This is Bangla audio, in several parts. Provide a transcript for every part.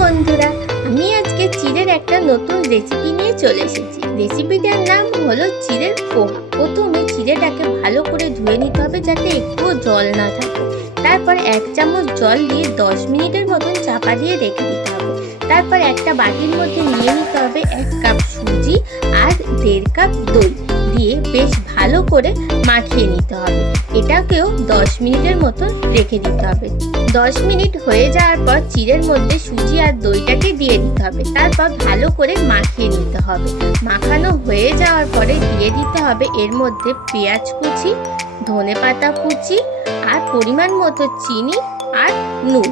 বন্ধুরা, আমি আজকে চিড়ের একটা নতুন রেসিপি নিয়ে চলে এসেছি। রেসিপিটার নাম হলো চিড়ের পোহা প্রথমে চিড়েটাকে ভালো করে ধুয়ে নিতে হবে যাতে একটুও জল না থাকে। তারপর এক চামচ জল দিয়ে দশ মিনিটের মতন চাপা দিয়ে রেখে দিতে হবে। তারপর একটা বাটির মধ্যে নিয়ে নিতে হবে এক কাপ সুজি দেড় কাপ দই দিয়ে বেশ ভালো করে মাখিয়ে নিতে হবে। এটাকেও দশ মিনিটের মতো রেখে দিতে হবে। দশ মিনিট হয়ে যাওয়ার পর চিড়ের মধ্যে সুজি আর দইটাকে দিয়ে দিতে হবে। তারপর ভালো করে মাখিয়ে নিতে হবে। মাখানো হয়ে যাওয়ার পরে দিয়ে দিতে হবে এর মধ্যে পেঁয়াজ কুচি, ধনে পাতা কুচি আর পরিমাণ মতো চিনি আর নুন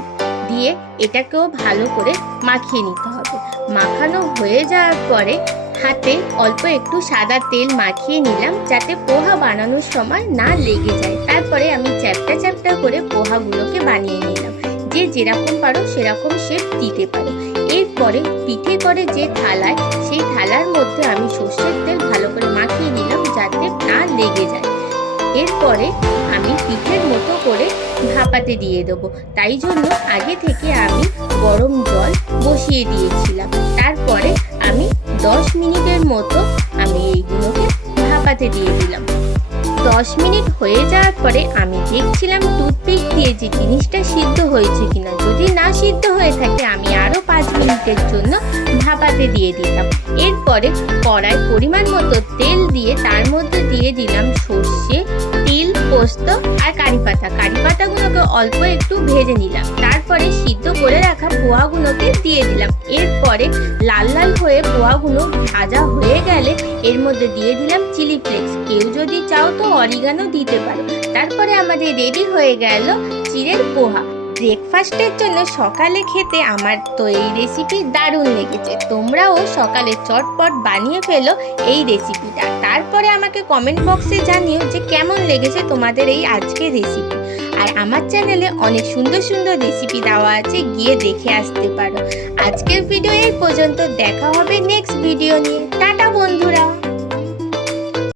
দিয়ে এটাকেও ভালো করে মাখিয়ে নিতে হবে। মাখানো হয়ে যাওয়ার পরে হাতে অল্প একটু সাদা তেল মাখিয়ে নিলাম যাতে পোহা বানানোর সময় না লেগে যায়। তারপরে আমি চ্যাপটা চ্যাপটা করে পোহাগুলোকে বানিয়ে নিলাম। যে যেরকম পারো সেরকম শেপ দিতে পারো। এরপরে পিঠে করে যে থালায়, সেই থালার মধ্যে আমি সর্ষের তেল ভালো করে মাখিয়ে নিলাম যাতে না লেগে যায়। এরপরে আমি পিঠের মতো করে ভাপাতে দিয়ে দেবো। তাই জন্য আগে থেকে আমি গরম জল বসিয়ে দিয়েছিলাম। তারপরে দশ মিনিটের মতো আমি এইগুলোকে ভাপাতে দিয়ে দিলাম। দশ মিনিট হয়ে যাওয়ার পরে আমি দেখছিলাম টুথপিক দিয়ে যে জিনিসটা সিদ্ধ হয়েছে কিনা। যদি না সিদ্ধ হয়ে থাকে, আমি আরও পাঁচ মিনিটের জন্য ভাপাতে দিয়ে দিতাম। এরপরে কড়াই পরিমাণ মতো তেল দিয়ে তার মধ্যে দিয়ে দিলাম সর্ষে পোস্ত আর কারি পাতা। কারি পাতাগুলোকে অল্প একটু ভেজে নিলাম। তারপরে সিদ্ধ করে রাখা পোহাগুলোকে দিয়ে দিলাম। এরপরে লাল লাল হয়ে পোহাগুলো ভাজা হয়ে গেলে এর মধ্যে দিয়ে দিলাম চিলি ফ্লেক্স। কেউ যদি চাও তো অরিগানো দিতে পারো। তারপরে আমাদের রেডি হয়ে গেল চিড়ের পোহা। ব্রেকফাস্টের জন্য সকালে খেতে আমার তো এই রেসিপি দারুণ লেগেছে। তোমরাও সকালে চটপট বানিয়ে ফেলো এই রেসিপিটা তারপরে আমাকে কমেন্ট বক্সে জানিও যে কেমন লেগেছে তোমাদের এই আজকের রেসিপি আর আমার চ্যানেলে অনেক সুন্দর সুন্দর রেসিপি দেওয়া আছে, গিয়ে দেখে আসতে পারো। আজকের ভিডিও এই পর্যন্ত। দেখা হবে নেক্সট ভিডিও নিয়ে। টাটা বন্ধুরা।